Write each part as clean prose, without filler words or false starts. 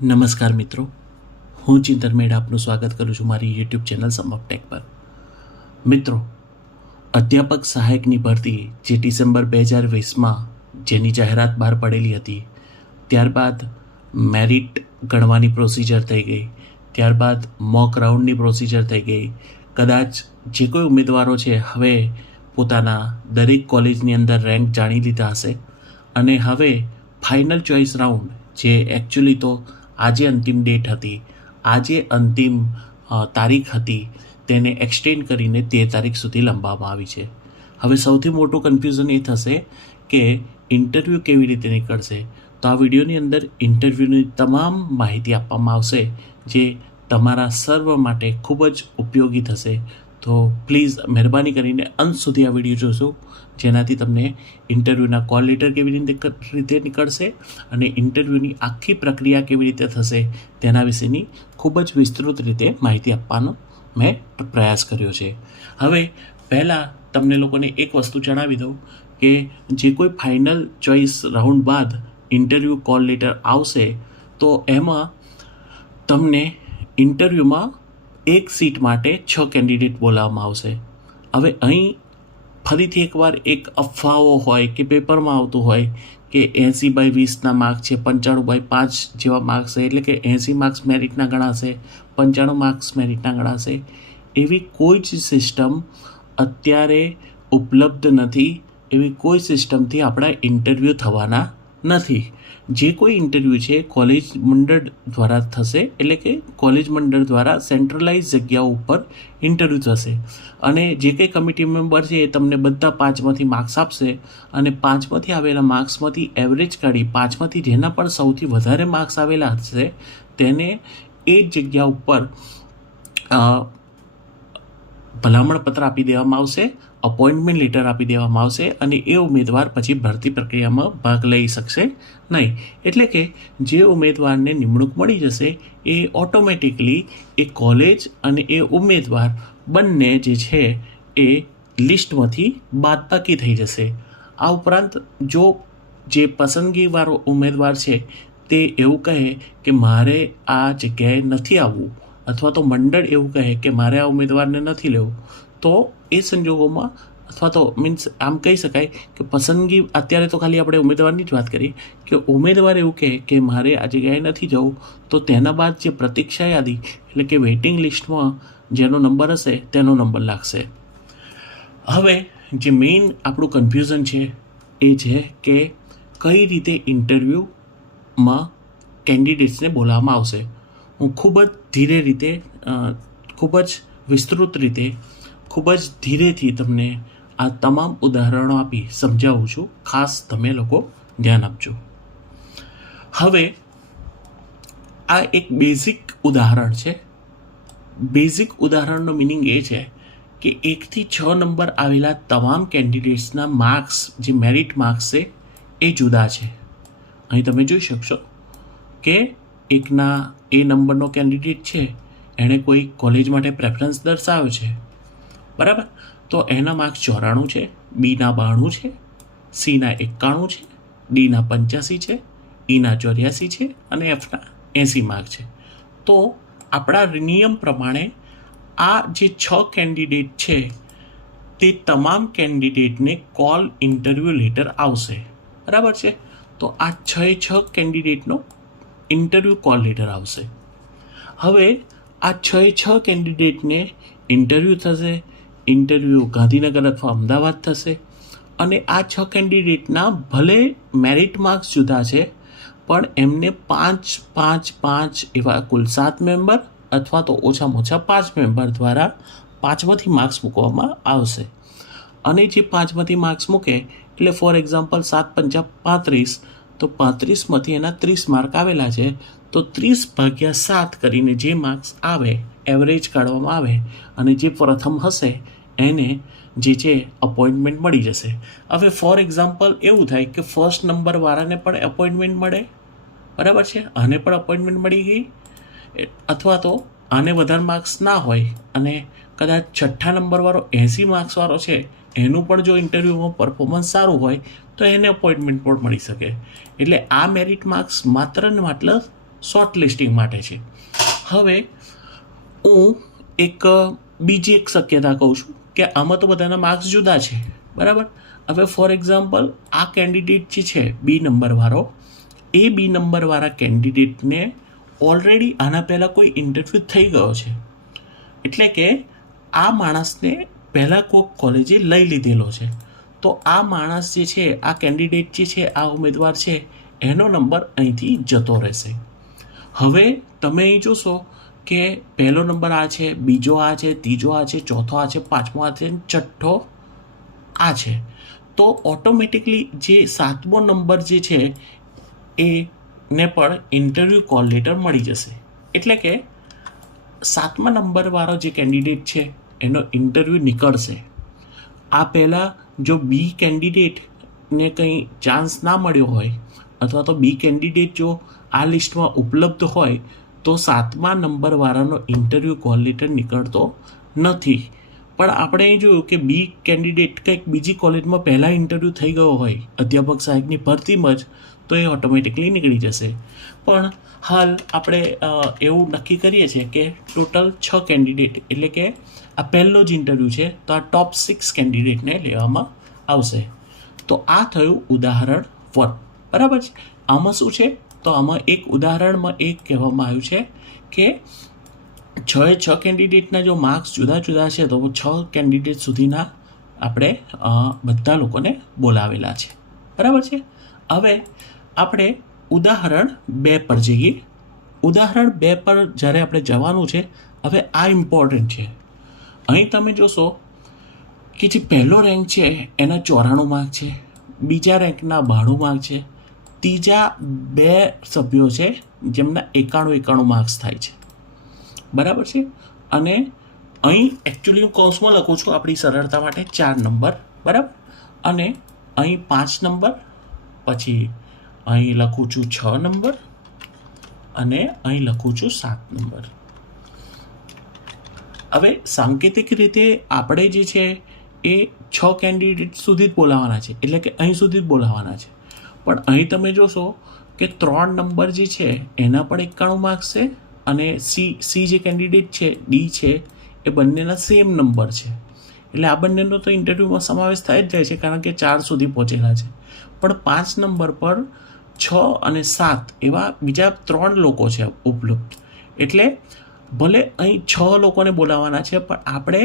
નમસ્કાર મિત્રો, હું ચિંતન મેડ આપનું સ્વાગત કરું છું મારી યુટ્યુબ ચેનલ સમઅપ ટેક પર. મિત્રો, અધ્યાપક સહાયકની ભરતી જે ડિસેમ્બર 2020માં જેની જાહેરાત બહાર પડેલી હતી, ત્યારબાદ મેરિટ ગણવાની પ્રોસિજર થઈ ગઈ, ત્યારબાદ મોક રાઉન્ડની પ્રોસિજર થઈ ગઈ. કદાચ જે કોઈ ઉમેદવારો છે હવે પોતાના દરેક કોલેજની અંદર રેન્ક જાણી લીધા હશે અને હવે ફાઇનલ ચોઇસ રાઉન્ડ જે એકચ્યુઅલી તો આજે અંતિમ ડેટ હતી, આજે અંતિમ તારીખ હતી, તેને એક્સટેન્ડ કરીને 13 તારીખ સુધી લંબાવવામાં આવી છે. હવે સૌથી મોટું કન્ફ્યુઝન એ થશે કે ઇન્ટરવ્યૂ કેવી રીતે નીકળશે. તો આ વિડીયોની અંદર ઇન્ટરવ્યૂની તમામ માહિતી આપવામાં આવશે જે તમારા સર્વ માટે ખૂબ જ ઉપયોગી થશે. તો પ્લીઝ મહેરબાની કરીને અંત સુધી આ વિડીયો જોશો, જેનાથી તમને ઇન્ટરવ્યૂના કોલ લેટર કેવી રીતે નીકળશે અને ઇન્ટરવ્યૂની આખી પ્રક્રિયા કેવી રીતે થશે તેના વિશેની ખૂબ જ વિસ્તૃત રીતે માહિતી આપવાનો મેં પ્રયાસ કર્યો છે. હવે પહેલાં તમને લોકોને એક વસ્તુ જણાવી દઉં કે જે કોઈ ફાઇનલ ચોઇસ રાઉન્ડ બાદ ઇન્ટરવ્યૂ કોલ લેટર આવશે તો એમાં તમને ઇન્ટરવ્યૂમાં એક સીટ માટે 6 કેન્ડિડેટ બોલાવવામાં આવશે. હવે અહીં ફરીથી એકવાર એક અફવાઓ હોય કે પેપરમાં આવતું હોય કે 80/20ના માર્ક્સ છે, 95/5 જેવા માર્ક્સ છે, એટલે કે 80 માર્ક્સ મેરિટના ગણાશે, 95 માર્ક્સ મેરિટના ગણાશે. એવી કોઈ જ સિસ્ટમ અત્યારે ઉપલબ્ધ નથી. એવી કોઈ સિસ્ટમથી આપણા ઇન્ટરવ્યૂ થવાના નથી. જે કોઈ ઇન્ટરવ્યૂ છે કોલેજ મંડળ દ્વારા થશે, એટલે કે કોલેજ મંડળ દ્વારા સેન્ટ્રલાઇઝ જગ્યાઓ ઉપર ઇન્ટરવ્યૂ થશે અને જે કંઈ કમિટી મેમ્બર છે એ તમને બધા 5માંથી માર્ક્સ આપશે અને 5માંથી આવેલા માર્ક્સમાંથી એવરેજ કાઢી 5માંથી જેના પણ સૌથી વધારે માર્ક્સ આવેલા હશે તેને એ જ જગ્યા ઉપર ભલામણ પત્ર આપી દેવામાં આવશે, અપોઇન્ટમેન્ટ લેટર આપી દેવામાં આવશે અને એ ઉમેદવાર પછી ભરતી પ્રક્રિયામાં ભાગ લઈ શકશે નહીં. એટલે કે જે ઉમેદવારને નિમણૂક મળી જશે એ ઓટોમેટિકલી એ કોલેજ અને એ ઉમેદવાર બંને જે છે એ લિસ્ટમાંથી બાદબાકી થઈ જશે. આ ઉપરાંત જો જે પસંદગીવાળો ઉમેદવાર છે તે એવું કહે કે મારે આ જગ્યાએ નથી આવવું અથવા તો મંડળ એવું કહે કે મારે આ ઉમેદવારને નથી લેવું, તો એ સંજોગોમાં અથવા તો મીન્સ આમ કહી શકાય કે પસંદગી, અત્યારે તો ખાલી આપણે ઉમેદવારની જ વાત કરીએ કે ઉમેદવાર એવું કહે કે મારે આ જગ્યાએ નથી જવું, તો તેના બાદ જે પ્રતીક્ષા યાદી એટલે કે વેઇટિંગ લિસ્ટમાં જેનો નંબર હશે તેનો નંબર લાગશે. હવે જે મેઇન આપણું કન્ફ્યુઝન છે એ છે કે કઈ રીતે ઇન્ટરવ્યૂમાં કેન્ડિડેટ્સને બોલાવવામાં આવશે. હું ખૂબ જ ધીરે રીતે, ખૂબ જ વિસ્તૃત રીતે, ખૂબ જ ધીરેથી તમને આ તમામ ઉદાહરણો આપી સમજાવું છું. ખાસ તમે લોકો ધ્યાન આપજો. હવે આ એક બેઝિક ઉદાહરણ છે. બેઝિક ઉદાહરણનો મિનિંગ એ છે કે 1થી 6 નંબર આવેલા તમામ કેન્ડિડેટ્સના માર્ક્સ, જે મેરિટ માર્ક્સ છે એ જુદા છે. અહીં તમે જોઈ શકશો કે એકના એ નંબરનો કેન્ડિડેટ છે, એણે કોઈ કોલેજ માટે પ્રેફરન્સ દર્શાવ્યો છે, બરાબર, તો એના માર્ક્સ 94 છે, બીના 92 છે, સીના 91 છે, ડીના 85 છે, ઈના 84 છે અને એફના 80 માર્ક છે. તો આપણા નિયમ પ્રમાણે આ જે 6 કેન્ડિડેટ છે તે તમામ કેન્ડિડેટને કોલ ઇન્ટરવ્યૂ લેટર આવશે, બરાબર છે. તો આ 6 કેન્ડિડેટનો ઇન્ટરવ્યૂ કોલ લેટર આવશે. હવે આ 6 કેન્ડિડેટને ઇન્ટરવ્યૂ થશે. ઇન્ટરવ્યૂ ગાંધીનગર અથવા અમદાવાદ થશે અને આ 6 કેન્ડિડેટના ભલે મેરિટ માર્ક્સ જુદા છે પણ એમને 5 એવા કુલ 7 મેમ્બર અથવા તો ઓછામાં ઓછા 5 મેમ્બર દ્વારા 5માંથી માર્ક્સ મૂકવામાં આવશે. અને જે 5માંથી માર્ક્સ મૂકે એટલે ફોર એક્ઝામ્પલ 7×5 = 35, તો 35માંથી એના 30 માર્ક આવેલા છે, તો 30/7 કરીને જે માર્ક્સ આવે એવરેજ કાઢવામાં આવે અને જે પ્રથમ હશે એને જે છે અપોઇન્ટમેન્ટ મળી જશે. હવે ફોર એક્ઝામ્પલ એવું થાય કે ફર્સ્ટ નંબરવાળાને પણ એપોઇન્ટમેન્ટ મળે, બરાબર છે, આને પણ અપોઇન્ટમેન્ટ મળી ગઈ, અથવા તો આને વધારે માર્ક્સ ના હોય અને કદાચ 6થા નંબરવાળો 80 માર્ક્સવાળો છે એનું પણ જો ઇન્ટરવ્યૂમાં પરફોર્મન્સ સારું હોય તો એને અપોઇન્ટમેન્ટ પણ મળી શકે. એટલે આ મેરિટ માર્ક્સ માત્ર ને માત્ર શોર્ટ લિસ્ટિંગ માટે છે. હવે હું બીજી એક શક્યતા કહું છું કે આમાં તો બધાના માર્ક્સ જુદા છે, બરાબર. હવે ફોર એક્ઝામ્પલ આ કેન્ડિડેટ જે છે બી નંબરવાળો, એ બી નંબરવાળા કેન્ડિડેટને ઓલરેડી આના પહેલાં કોઈ ઇન્ટરવ્યૂ થઈ ગયો છે, એટલે કે આ માણસને પહેલાં કોઈક કોલેજે લઈ લીધેલો છે. તો આ માણસ જે છે, આ કેન્ડિડેટ જે છે, આ ઉમેદવાર છે, એનો નંબર અહીંથી જતો રહેશે. હવે તમે અહીં જોશો કે પહેલો નંબર આ છે, બીજો આ છે, ત્રીજો આ છે, ચોથો આ છે, પાંચમો આ છે, છઠ્ઠો આ છે. તો ઓટોમેટિકલી જે 7મો નંબર જે છે એને પણ ઇન્ટરવ્યૂ કોલ લેટર મળી જશે. એટલે કે 7મા નંબરવાળો જે કેન્ડિડેટ છે એનો ઇન્ટરવ્યૂ નીકળશે. આ પહેલાં જો બી કેન્ડિડેટને કંઈ ચાન્સ ના મળ્યો હોય અથવા તો બી કેન્ડિડેટ જો આ લિસ્ટમાં ઉપલબ્ધ હોય તો 7મા નંબરવાળાનો ઇન્ટરવ્યૂ કોલ લેટર નીકળતો નથી. પણ આપણે એ જોયું કે બી કેન્ડિડેટ કંઈક બીજી કોલેજમાં પહેલાં ઇન્ટરવ્યૂ થઈ ગયો હોય અધ્યાપક સહાયકની ભરતીમાં જ, તો એ ઓટોમેટિકલી નીકળી જશે. પણ હાલ આપણે એવું નક્કી કરીએ છીએ કે ટોટલ 6 કેન્ડિડેટ, એટલે કે આ પહેલો જ ઇન્ટરવ્યૂ છે, તો આ ટોપ 6 કેન્ડિડેટને લેવામાં આવશે. તો આ થયું ઉદાહરણ 1, બરાબર છે. આમાં શું છે, તો આમાં એક ઉદાહરણમાં એક કહેવામાં આવ્યું છે કે 6 કેન્ડિડેટના જો માર્ક્સ જુદા જુદા છે તો 6 કેન્ડિડેટ સુધીના આપણે બધા લોકોને બોલાવેલા છે, બરાબર છે. હવે આપણે ઉદાહરણ 2 પર જઈએ. ઉદાહરણ 2 પર જ્યારે આપણે જવાનું છે, હવે આ ઇમ્પોર્ટન્ટ છે. અહીં તમે જોશો કે જે પહેલો રેન્ક છે એના 94 માર્ક છે, બીજા રેન્કના 92 માર્ક છે, ત્રીજા 2 સભ્યો છે જેમના 91 માર્ક્સ થાય છે, બરાબર છે. અને અહીં એકચ્યુઅલી હું કૌંસમાં લખું છું આપણી સરળતા માટે 4 નંબર, બરાબર. અને અહીં 5 નંબર, પછી અહીં લખું છું 6 નંબર અને અહીં લખું છું 7 નંબર. હવે સાંકેતિક રીતે આપણે જે છે એ 6 કેન્ડિડેટ સુધી જ બોલાવવાના છે, એટલે કે અહીં સુધી જ બોલાવવાના છે. પણ અહીં તમે જોશો કે 3 નંબર જે છે એના પણ 91 માર્ક્સ છે અને સી જે કેન્ડિડેટ છે ડી છે એ બંનેના સેમ નંબર છે. એટલે આ બંનેનો તો ઇન્ટરવ્યૂમાં સમાવેશ થઈ જ જાય છે કારણ કે 4 સુધી પહોંચેલા છે. પણ 5 નંબર પર 6 અને 7 એવા બીજા 3 લોકો છે ઉપલબ્ધ. એટલે ભલે અહીં 6 લોકોને બોલાવવાના છે પણ આપણે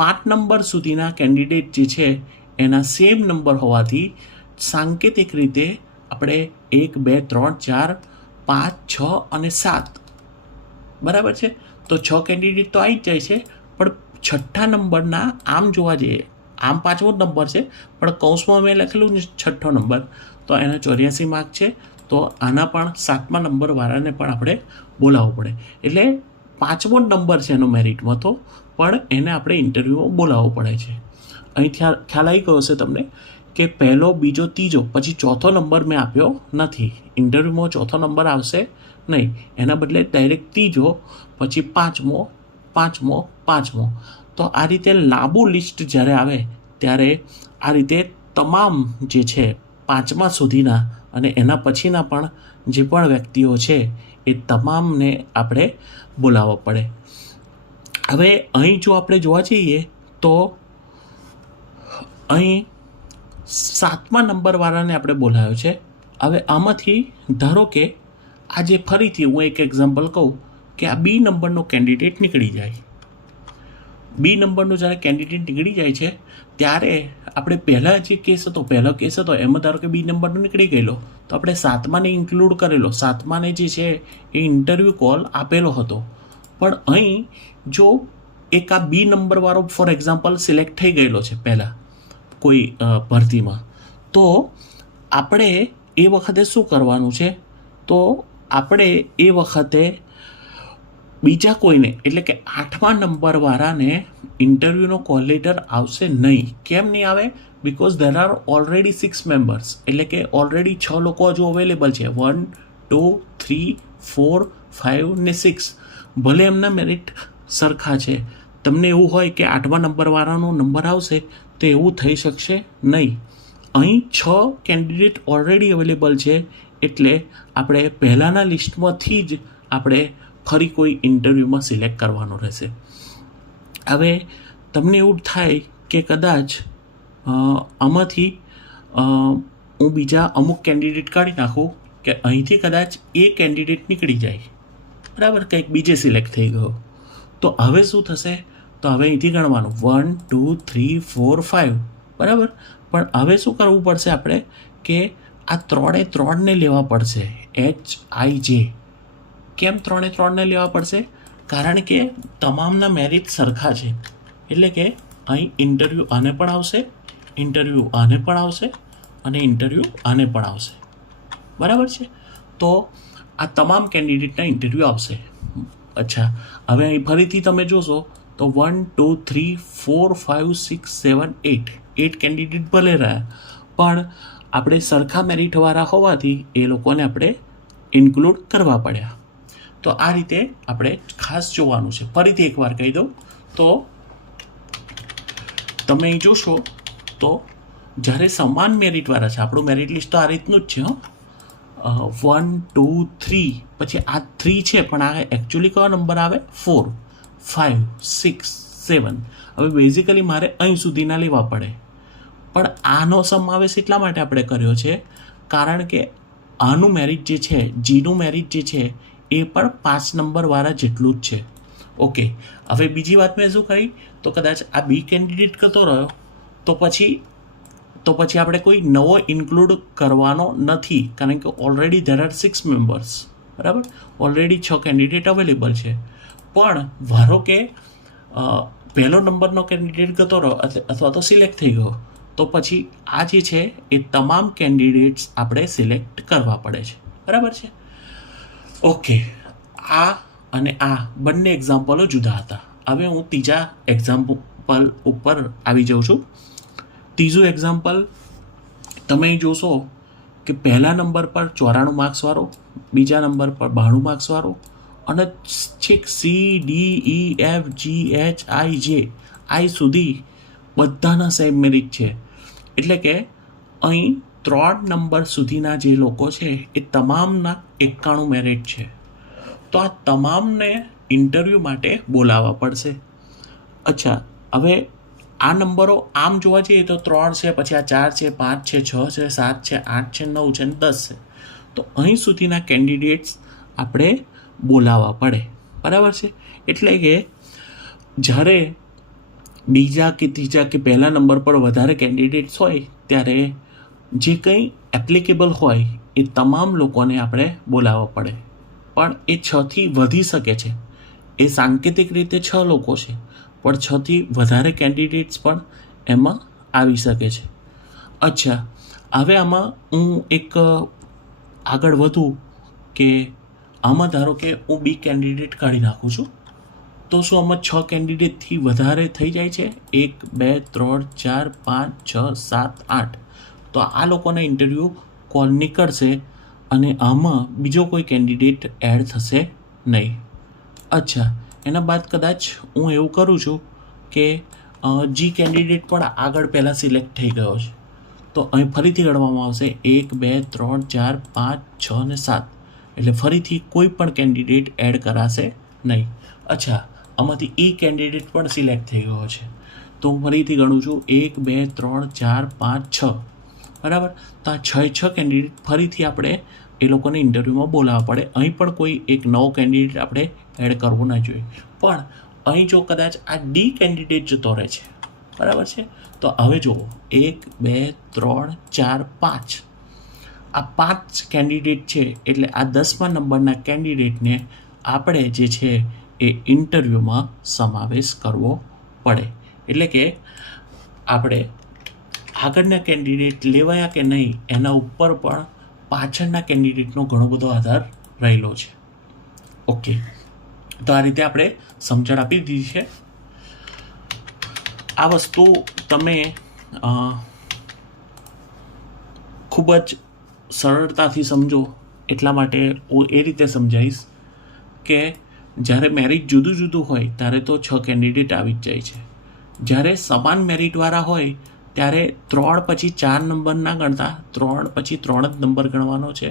5 નંબર સુધીના કેન્ડિડેટ જે છે એના સેમ નંબર હોવાથી સાંકેતિક રીતે આપણે 1, 2, 3, 4, 5, 6 અને 7, બરાબર છે. તો 6 કેન્ડિડેટ તો આવી જ જાય છે, પણ 6ઠ્ઠા નંબરના આમ જોવા જઈએ, આમ 5મો જ નંબર છે પણ કૌંસમાં મેં લખેલું ને 6ઠ્ઠો નંબર, તો એના 84 માર્ક છે. તો આના પણ 7મા નંબરવાળાને પણ આપણે બોલાવવું પડે. એટલે 5મો જ નંબર છે એનો મેરિટમાં, તો પણ એને આપણે ઇન્ટરવ્યૂમાં બોલાવવું પડે છે. અહીં ખ્યાલ આવી ગયો હશે તમને કે પહેલો, બીજો, ત્રીજો, પછી 4થો નંબર મેં આપ્યો નથી. ઇન્ટરવ્યૂમાં 4થો નંબર આવશે નહીં, એના બદલે ડાયરેક્ટ ત્રીજો, પછી 5મો, 5મો, 5મો. તો આ રીતે લાંબુ લિસ્ટ જ્યારે આવે ત્યારે આ રીતે તમામ જે છે 5મા સુધીના અને એના પછીના પણ જે પણ વ્યક્તિઓ છે એ તમામને આપણે બોલાવવા પડે. હવે અહીં જો આપણે જોવા જઈએ તો અહીં 7મા નંબરવાળાને આપણે બોલાવ્યો છે. હવે આમાંથી ધારો કે આજે ફરીથી હું એક એક્ઝામ્પલ કહું કે આ બી નંબરનો કેન્ડિડેટ નીકળી જાય. બી નંબરનો જ્યારે કેન્ડિડેટ નીકળી જાય છે ત્યારે આપણે પહેલાં જે પહેલો કેસ હતો એમાં ધારો કે બી નંબરનો નીકળી ગયેલો, તો આપણે 7માને ઇન્ક્લુડ કરેલો. 7માને જે છે એ ઇન્ટરવ્યૂ કોલ આપેલો હતો. પણ અહીં જો એક આ બી નંબરવાળો ફોર એક્ઝામ્પલ સિલેક્ટ થઈ ગયેલો છે પહેલાં કોઈ ભરતીમાં, તો આપણે એ વખતે શું કરવાનું છે, તો આપણે એ વખતે બીજા કોઈને, એટલે કે 8મા નંબરવાળાને ઇન્ટરવ્યૂનો કોલ લેટર આવશે નહીં. કેમ નહીં આવે? Because there are already 6 members, એટલે કે ઓલરેડી 6 લોકો હજુ અવેલેબલ છે. 1, 2, 3, 4, 5 ને 6. ભલે એમના મેરિટ સરખા છે, તમને એવું હોય કે 8મા નંબરવાળાનો નંબર આવશે, તો એવું થઈ શકશે નહીં. અહીં 6 કેન્ડિડેટ ઓલરેડી અવેલેબલ છે, એટલે આપણે પહેલાંના લિસ્ટમાંથી જ આપણે ફરી કોઈ ઇન્ટરવ્યૂમાં સિલેક્ટ કરવાનું રહેશે. હવે તમને એવું થાય કે કદાચ આમાંથી હું બીજા અમુક કેન્ડિડેટ કાઢી નાખું કે અહીંથી કદાચ એ કેન્ડિડેટ નીકળી જાય, બરાબર, કંઈક બીજે સિલેક્ટ થઈ ગયો. તો હવે શું થશે? તો હવે અહીંથી ગણવાનું 1 2 3 4 5, બરાબર. પણ હવે શું કરવું પડશે આપણે કે આ ત્રણને લેવા પડશે, HIJ. કેમ ત્રણને લેવા પડશે? કારણ કે તમામના મેરિટ સરખા છે. એટલે કે અહીં ઇન્ટરવ્યૂ આને પણ આવશે, ઇન્ટરવ્યૂ આને પણ આવશે અને ઇન્ટરવ્યૂ આને પણ આવશે, બરાબર છે. તો આ તમામ કેન્ડિડેટના ઇન્ટરવ્યૂ આવશે. અચ્છા, હવે અહીં ફરીથી તમે જોશો તો 1 2 3 4 5 6 7 8 કેન્ડિડેટ ભલે રહ્યા, પણ આપણે સરખા મેરિટવાળા હોવાથી એ લોકોને આપણે ઇન્ક્લુડ કરવા પડ્યા. તો આ રીતે આપણે ખાસ જોવાનું છે. ફરીથી એકવાર કહી દઉં તો તમે અહીં જોશો તો જ્યારે સમાન મેરિટવાળા છે, આપણું મેરિટ લિસ્ટ તો આ રીતનું જ છે. 1 2 3 પછી આ 3 છે, પણ આ એકચ્યુઅલી કયો નંબર આવે? 4 5 6 7. હવે બેઝિકલી મારે અહીં સુધીના લેવા પડે, પણ આનો સમાવેશ એટલા માટે આપણે કર્યો છે કારણ કે આનું મેરિટ જે છે, જીનું મેરિટ જે છે એ પણ 5 નંબરવાળા જેટલું જ છે. ઓકે, હવે બીજી વાત મેં શું કરી, તો કદાચ આ બી કેન્ડિડેટ કરતો રહ્યો તો પછી આપણે કોઈ નવો ઇન્ક્લુડ કરવાનો નથી, કારણ કે ઓલરેડી ધેર આર 6 મેમ્બર્સ, બરાબર. ઓલરેડી 6 કેન્ડિડેટ અવેલેબલ છે. પણ ધારો કે પહેલો નંબરનો કેન્ડિડેટ ગતો રહ્યો અથવા તો સિલેક્ટ થઈ ગયો, તો પછી આ જે છે એ તમામ કેન્ડિડેટ્સ આપણે સિલેક્ટ કરવા પડે છે, બરાબર છે. ઓકે, આ અને આ બંને એક્ઝામ્પલો જુદા હતા. હવે હું ત્રીજા એક્ઝામ્પલ ઉપર આવી જાઉં છું. ત્રીજું એક્ઝામ્પલ તમે અહીં જોશો કે પહેલા નંબર પર 94 માર્ક્સવાળો, બીજા નંબર પર 92 માર્ક્સવાળો અને છેક CDEFGHIJ સુધી બધાના સેમ મેરિટ છે. એટલે કે અહીં 3 નંબર સુધીના જે લોકો છે એ તમામના 91 મેરિટ છે. તો આ તમામને ઇન્ટરવ્યૂ માટે બોલાવવા પડશે. અચ્છા, હવે આ નંબરો આમ જોવા જઈએ તો 3 છે, પછી આ 4 છે, 5 છે, 6 છે, 7 છે, 8 છે, 9 છે અને 10 છે. તો અહીં સુધીના કેન્ડિડેટ્સ આપણે બોલાવવા પડે, બરાબર છે. એટલે કે જ્યારે બીજા કે ત્રીજા કે પહેલા નંબર પર વધારે કેન્ડિડેટ્સ હોય ત્યારે જે કંઈ એપ્લિકેબલ હોય એ તમામ લોકોને આપણે બોલાવવા પડે. પણ એ 6થી વધી શકે છે. એ સાંકેતિક રીતે 6 લોકો છે, પણ 6થી વધારે કેન્ડિડેટ્સ પણ એમાં આવી શકે છે. અચ્છા, હવે આમાં હું એક આગળ વધું કે આમાં ધારો કે હું બી કેન્ડિડેટ કાઢી નાખું છું, તો શું આમાં 6 કેન્ડિડેટથી વધારે થઈ જાય છે? 1 2 3 4 5 6 7 8. તો આ લોકોના ઇન્ટરવ્યૂ કોલ નીકળશે અને આમાં બીજો કોઈ કેન્ડિડેટ એડ થશે નહીં. અચ્છા, એના બાદ કદાચ હું એવું કરું છું કે જી કેન્ડિડેટ પણ આગળ પહેલાં સિલેક્ટ થઈ ગયો છે, તો અહીં ફરીથી ગણવામાં આવશે 1 2 3 4 5 6 અને 7. એટલે ફરીથી કોઈ પણ કેન્ડિડેટ એડ કરાશે નહીં. અચ્છા, આમાંથી એ કેન્ડિડેટ પણ સિલેક્ટ થઈ ગયો છે, તો હું ફરીથી ગણું છું 1 2 3 4 5 6, બરાબર. તો આ 6 કેન્ડિડેટ ફરીથી આપણે એ લોકોને ઇન્ટરવ્યૂમાં બોલાવવા પડે. અહીં પણ કોઈ એક નવો કેન્ડિડેટ આપણે એડ કરવો ના જોઈએ. પણ અહીં જો કદાચ આ ડી કેન્ડિડેટ જતો રહે છે, બરાબર છે, તો હવે જુઓ 1 2 3 4 5, આ 5 કેન્ડિડેટ છે. એટલે આ 10મા નંબરના કેન્ડિડેટને આપણે જે છે એ ઇન્ટરવ્યૂમાં સમાવેશ કરવો પડે. એટલે કે આપણે આગળના કેન્ડિડેટ લેવાયા કે નહીં એના ઉપર પણ પાછળના કેન્ડિડેટનો ઘણો બધો આધાર રહેલો છે. ઓકે, તો આ રીતે આપણે સમજણ આપી દીધી છે. આ વસ્તુ તમે ખૂબ જ સરળતાથી સમજો એટલા માટે હું એ રીતે સમજાવીશ કે જ્યારે મેરિટ જુદું જુદું હોય ત્યારે તો 6 કેન્ડિડેટ આવી જ જાય છે. જ્યારે સમાન મેરિટવાળા હોય ત્યારે 3 પછી 4 નંબર ના ગણતા, 3 પછી 3 જ નંબર ગણવાનો છે,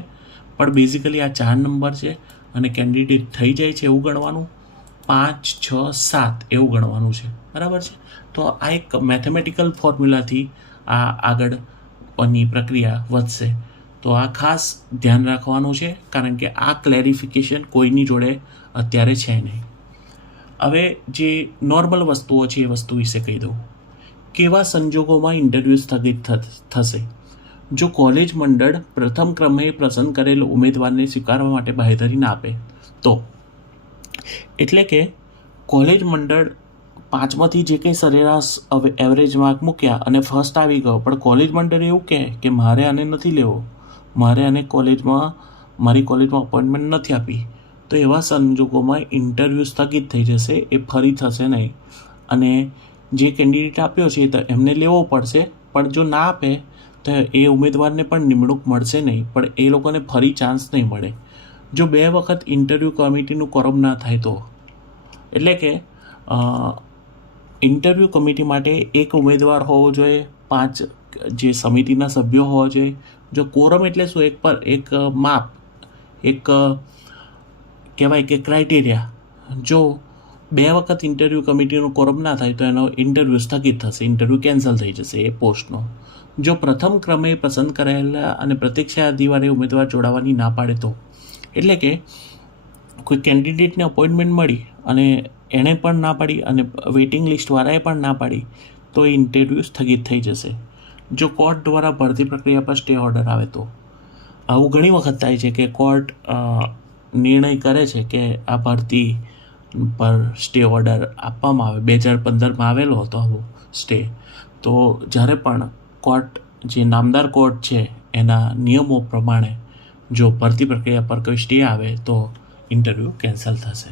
પણ બેઝિકલી આ 4 નંબર છે અને કેન્ડિડેટ થઈ જાય છે એવું ગણવાનું, 5, 6, 7 એવું ગણવાનું છે, બરાબર છે. તો આ એક મેથેમેટિકલ ફોર્મ્યુલાથી આ આગળની પ્રક્રિયા વધશે. તો આ ખાસ ધ્યાન રાખવાનું છે, કારણ કે આ ક્લેરિફિકેશન કોઈની જોડે અત્યારે છે નહીં. હવે જે નોર્મલ વસ્તુઓ છે એ વસ્તુ વિશે કહી દઉં. કેવા સંજોગોમાં ઇન્ટરવ્યૂ સ્થગિત થશે? જો કોલેજ મંડળ પ્રથમ ક્રમે પસંદ કરેલ ઉમેદવારને સ્વીકારવા માટે બાંહેધરી ના આપે તો, એટલે કે કોલેજ મંડળ 5માંથી જે કંઈ સરેરાશ એવરેજ માર્ક મૂક્યા અને ફર્સ્ટ આવી ગયો, પણ કોલેજ મંડળ એવું કહે કે મારે આને નથી લેવો, મારે આને મારી કોલેજમાં અપોઇન્ટમેન્ટ નથી આપી, તો એવા સંજોગોમાં ઇન્ટરવ્યૂ સ્થગિત થઈ જશે, એ ફરી થશે નહીં. અને જે કેન્ડિડેટ આપ્યો છે તો એમને લેવો પડશે, પણ જો ના આપે તો એ ઉમેદવારને પણ નિમણૂક મળશે નહીં, પણ એ લોકોને ફરી ચાન્સ નહીં મળે. જો 2 વખત ઇન્ટરવ્યૂ કમિટીનું કોરમ ના થાય તો, એટલે કે ઇન્ટરવ્યૂ કમિટી માટે એક ઉમેદવાર હોવો જોઈએ, 5 જે સમિતિના સભ્યો હોવા જોઈએ. જો કોરમ એટલે શું? એક માપ, એક કહેવાય કે ક્રાઇટેરિયા. જો 2 વખત ઇન્ટરવ્યૂ કમિટીનું કોરમ ના થાય તો એનો ઇન્ટરવ્યૂ સ્થગિત થશે, ઇન્ટરવ્યૂ કેન્સલ થઈ જશે એ પોસ્ટનો. જો પ્રથમ ક્રમે પસંદ કરાયેલા અને પ્રતીક્ષા યાદીવાળે ઉમેદવાર જોડાવાની ના પાડે તો, એટલે કે કોઈ કેન્ડિડેટને અપોઇન્ટમેન્ટ મળી અને એણે પણ ના પાડી અને વેઇટિંગ લિસ્ટવાળાએ પણ ના પાડી તો એ ઇન્ટરવ્યૂ સ્થગિત થઈ જશે. જો કોર્ટ દ્વારા ભરતી પ્રક્રિયા પર સ્ટે ઓર્ડર આવે તો, આવું ઘણી વખત થાય છે કે કોર્ટ નિર્ણય કરે છે કે આ ભરતી પર સ્ટે ઓર્ડર આપવામાં આવે. 2015માં આવેલો હતો આવો સ્ટે. તો જ્યારે પણ કોર્ટ, જે નામદાર કોર્ટ છે, એના નિયમો પ્રમાણે જો ભરતી પ્રક્રિયા પર કોઈ સ્ટે આવે તો ઇન્ટરવ્યૂ કેન્સલ થશે.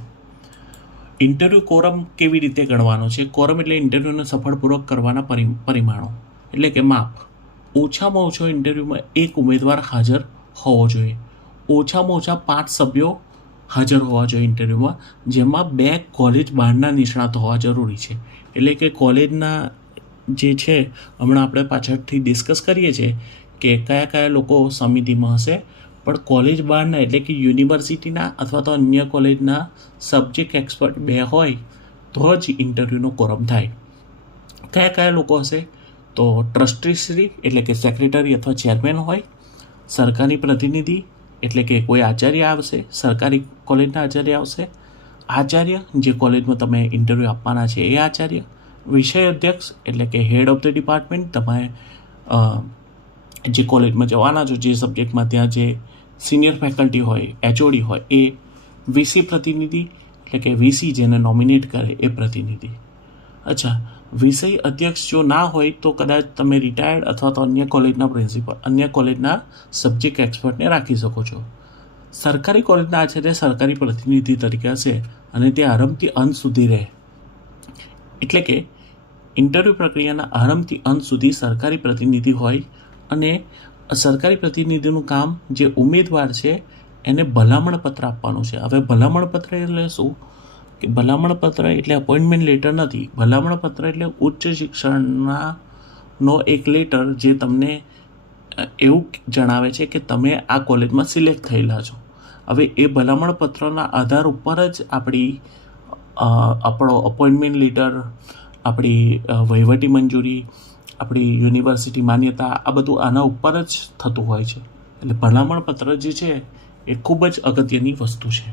ઇન્ટરવ્યૂ કોરમ કેવી રીતે ગણવાનો છે? કોરમ એટલે ઇન્ટરવ્યૂને સફળપૂર્વક કરવાના પરિમાણો, એટલે કે માપ. ઓછામાં ઓછો ઇન્ટરવ્યૂમાં એક ઉમેદવાર હાજર હોવો જોઈએ. ઓછામાં ઓછા 5 સભ્યો હાજર હોવા જોઈએ ઇન્ટરવ્યૂમાં, જેમાં 2 કોલેજ બહારના નિષ્ણાતો હોવા જરૂરી છે. એટલે કે કોલેજના જે છે, હમણાં આપણે પાછળથી ડિસ્કસ કરીએ છીએ કે કયા કયા લોકો સમિતિમાં હશે, પણ કોલેજ બહારના એટલે કે યુનિવર્સિટીના અથવા તો અન્ય કોલેજના સબ્જેક્ટ એક્સપર્ટ 2 હોય તો જ ઇન્ટરવ્યૂનો કોરમ થાય. કયા કયા લોકો હશે? તો ટ્રસ્ટીશ્રી એટલે કે સેક્રેટરી અથવા ચેરમેન હોય, સરકારી પ્રતિનિધિ એટલે કે કોઈ આચાર્ય આવશે, સરકારી કોલેજના આચાર્ય આવશે, આચાર્ય જે કોલેજમાં તમે ઇન્ટરવ્યૂ આપવાના છે એ આચાર્ય, વિષય અધ્યક્ષ એટલે કે હેડ ઓફ ધ ડિપાર્ટમેન્ટ, તમે જે કોલેજમાં જવાના છો, જે સબ્જેક્ટમાં ત્યાં જે સિનિયર ફેકલ્ટી હોય, HOD હોય, એ VC પ્રતિનિધિ એટલે કે VC જેને નોમિનેટ કરે એ પ્રતિનિધિ. અચ્છા, વિષય અધ્યક્ષ જો ના હોય તો કદાચ તમે રિટાયર્ડ અથવા તો અન્ય કોલેજના પ્રિન્સિપલ, અન્ય કોલેજના સબ્જેક્ટ એક્સપર્ટને રાખી શકો છો. સરકારી કોલેજના આચાર્ય સરકારી પ્રતિનિધિ તરીકે હશે અને તે આરંભથી અંત સુધી રહે. એટલે કે ઇન્ટરવ્યૂ પ્રક્રિયાના આરંભથી અંત સુધી સરકારી પ્રતિનિધિ હોય, અને સરકારી પ્રતિનિધિનું કામ જે ઉમેદવાર છે એને ભલામણ પત્ર આપવાનું છે. હવે ભલામણ પત્ર એટલે શું? કે ભલામણ પત્ર એટલે અપોઇન્ટમેન્ટ લેટર નથી. ભલામણ પત્ર એટલે ઉચ્ચ શિક્ષણનો એક લેટર જે તમને એવું જણાવે છે કે તમે આ કોલેજમાં સિલેક્ટ થયેલા છો. હવે એ ભલામણ પત્રના આધાર ઉપર જ આપણો અપોઇન્ટમેન્ટ લેટર, આપણી વહીવટી મંજૂરી, આપણી યુનિવર્સિટી માન્યતા, આ બધું આના ઉપર જ થતું હોય છે. એટલે ભલામણ પત્ર જે છે એ ખૂબ જ અગત્યની વસ્તુ છે.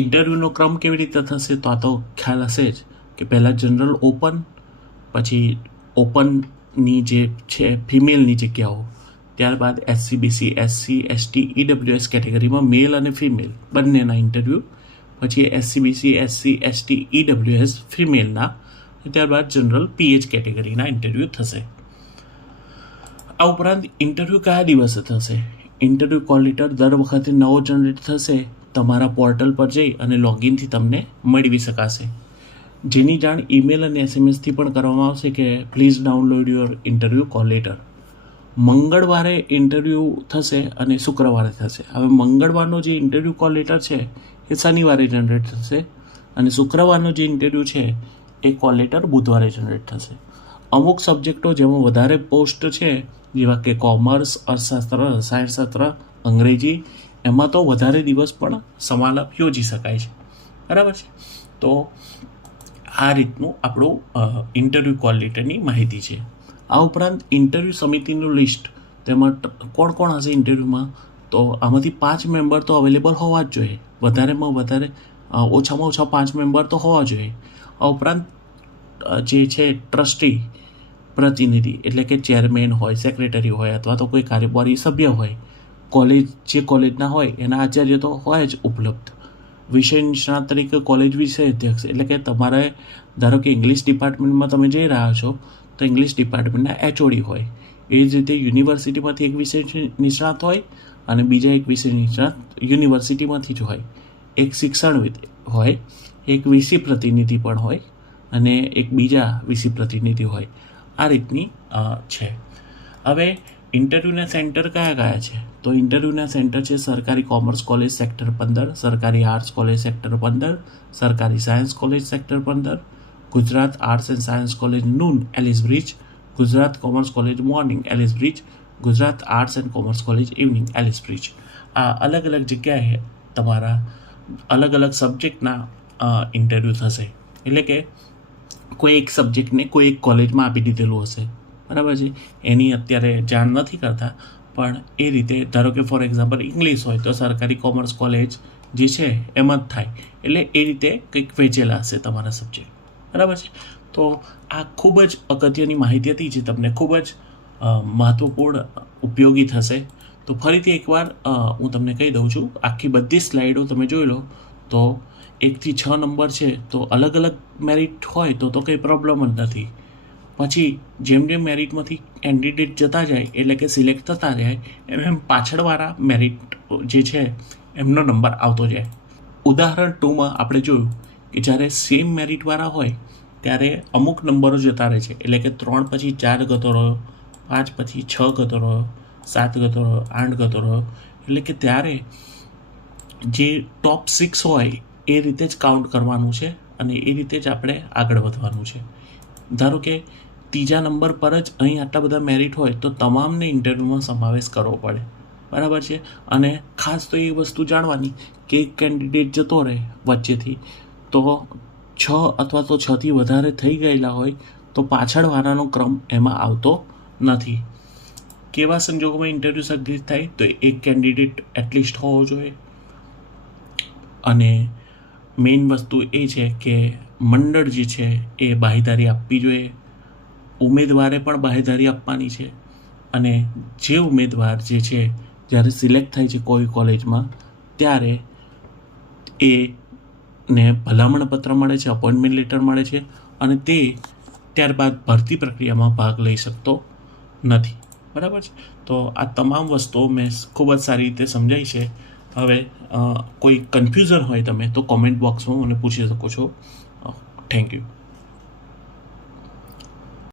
ઇન્ટરવ્યૂનો ક્રમ કેવી રીતે થશે? તો આ તો ખ્યાલ હશે જ કે પહેલાં જનરલ ઓપન, પછી ઓપનની જે છે ફિમેલની જગ્યાઓ, ત્યારબાદ SC, BC, SC, ST, EWS કેટેગરીમાં મેલ અને ફિમેલ બંનેના ઇન્ટરવ્યૂ, પછી SC, BC, SC, ST, EWS ફિમેલના, ત્યારબાદ જનરલ PH કેટેગરીના ઇન્ટરવ્યૂ થશે. આ ઉપરાંત ઇન્ટરવ્યૂ કયા દિવસે થશે? ઇન્ટરવ્યૂ કોલ લેટર દર વખતે નવો જનરેટ થશે, તમારા પોર્ટલ પર જઈ અને લોગિનથી તમને મેળવી શકાશે. જેની જાણ ઈમેલ અને SMSથી પણ કરવામાં આવશે કે please download your interview call letter. મંગળવારે ઇન્ટરવ્યૂ થશે અને શુક્રવારે થશે. હવે મંગળવારનો જે ઇન્ટરવ્યૂ કોલ લેટર છે એ શનિવારે જનરેટ થશે, અને શુક્રવારનો જે ઇન્ટરવ્યૂ છે એ કોલ લેટર બુધવારે જનરેટ થશે. અમુક સબ્જેક્ટો જેમાં વધારે પોસ્ટ છે, જેવા કે કોમર્સ, અર્થશાસ્ત્ર, રસાયણશાસ્ત્ર, અંગ્રેજી, એમાં તો વધારે દિવસ પણ સમાલાપ યોજી શકાય છે, બરાબર છે. તો આ રીતનું આપણું ઇન્ટરવ્યૂ કોલ લેટરની માહિતી છે. આ ઉપરાંત ઇન્ટરવ્યૂ સમિતિનું લિસ્ટ, તેમાં કોણ કોણ હશે ઇન્ટરવ્યૂમાં, તો આમાંથી 5 મેમ્બર તો અવેલેબલ હોવા જ જોઈએ, વધારેમાં વધારે ઓછામાં ઓછા 5 મેમ્બર તો હોવા જોઈએ. આ ઉપરાંત જે છે ટ્રસ્ટી પ્રતિનિધિ, એટલે કે ચેરમેન હોય, સેક્રેટરી હોય, અથવા તો કોઈ કાર્યકારી સભ્ય હોય, જે કોલેજના હોય એના આચાર્ય તો હોય જ ઉપલબ્ધ. વિષય નિષ્ણાત તરીકે કોલેજ વિષય અધ્યક્ષ, એટલે કે તમારે ધારો કે ઇંગ્લિશ ડિપાર્ટમેન્ટમાં તમે જઈ રહ્યા છો તો ઇંગ્લિશ ડિપાર્ટમેન્ટના એચઓડી હોય. એ જ રીતે યુનિવર્સિટીમાંથી એક વિષય નિષ્ણાત હોય અને બીજા એક વિષય નિષ્ણાત યુનિવર્સિટીમાંથી જ હોય. એક શિક્ષણવિદ હોય, એક વીસી પ્રતિનિધિ પણ હોય અને એક બીજા વીસી પ્રતિનિધિ હોય. આ રીતની છે. હવે ઇન્ટરવ્યૂના સેન્ટર કયા કયા છે, તો ઇન્ટરવ્યૂના સેન્ટર છે સરકારી કોમર્સ કોલેજ સેક્ટર 15, સરકારી આર્ટ્સ કોલેજ સેક્ટર 15, સરકારી science college sector 15, Gujarat arts and science college noon Ellis Bridge, Gujarat commerce college morning Ellis Bridge, Gujarat arts and commerce college evening Ellis Bridge. આ અલગ અલગ જગ્યાએ તમારા અલગ અલગ સબ્જેક્ટના ઇન્ટરવ્યૂ થશે. એટલે કે કોઈ એક સબ્જેક્ટને કોઈ એક કોલેજમાં આપી દીધેલું હશે, બરાબર છે. એની અત્યારે જાણ નથી કરતા, પણ એ રીતે ધારો કે ફોર એક્ઝામ્પલ ઇંગ્લિશ હોય તો સરકારી કોમર્સ કોલેજ જે છે એમાં જ થાય, એટલે એ રીતે કંઈક વહેંચેલા હશે તમારા સબ્જેક્ટ, બરાબર છે. તો આ ખૂબ જ અગત્યની માહિતી હતી જે તમને ખૂબ જ મહત્ત્વપૂર્ણ ઉપયોગી થશે. તો ફરીથી એકવાર હું તમને કહી દઉં છું, આખી બધી સ્લાઇડો તમે જોઈ લો તો 1 થી 6 નંબર છે, તો અલગ અલગ મેરિટ હોય તો કંઈ પ્રોબ્લેમ જ નથી. પછી જેમ જેમ મેરિટમાંથી કેન્ડિડેટ જતા જાય, એટલે કે સિલેક્ટ થતા જાય, એમ પાછળવાળા મેરિટ જે છે એમનો નંબર આવતો જાય. ઉદાહરણ 2માં આપણે જોયું કે જ્યારે સેમ મેરિટવાળા હોય ત્યારે અમુક નંબરો જતા રહે છે, એટલે કે 3 પછી 4 ગતો રહ્યો, 5 પછી 6 ગતો રહ્યો, 7 ગતો રહ્યો, 8 ગતો રહ્યો. એટલે કે ત્યારે જે ટોપ 6 હોય એ રીતે જ કાઉન્ટ કરવાનું છે અને એ રીતે જ આપણે આગળ વધવાનું છે. ધારો કે 3જા નંબર પર જ અહીં આટલા બધા મેરિટ હોય તો તમામને ઇન્ટરવ્યૂમાં સમાવેશ કરવો પડે, બરાબર છે. અને ખાસ તો એ વસ્તુ જાણવાની કે એક કેન્ડિડેટ જતો રહે વચ્ચેથી, તો 6 અથવા તો 6થી વધારે થઈ ગયેલા હોય તો પાછળવાળાનો ક્રમ એમાં આવતો નથી. કેવા સંજોગોમાં ઇન્ટરવ્યૂ સક્સેસ થાય, તો એક કેન્ડિડેટ એટલીસ્ટ હોવો જોઈએ. અને મેઇન વસ્તુ એ છે કે મંડળ જે છે એ બાહેધરી આપવી જોઈએ, ઉમેદવારે પણ બાહેધરી આપવાની છે. અને જે ઉમેદવાર જે છે જ્યારે સિલેક્ટ થાય છે કોઈ કોલેજમાં, ત્યારે એને ભલામણ પત્ર મળે છે, અપોઇન્ટમેન્ટ લેટર મળે છે, અને તે ત્યારબાદ ભરતી પ્રક્રિયામાં ભાગ લઈ શકતો નથી, બરાબર છે. તો આ તમામ વસ્તુઓ મેં ખૂબ જ સારી રીતે સમજાઈ છે. હવે કોઈ કન્ફ્યુઝન હોય તમે તો કોમેન્ટ બોક્સમાં મને પૂછી શકો છો. Thank you.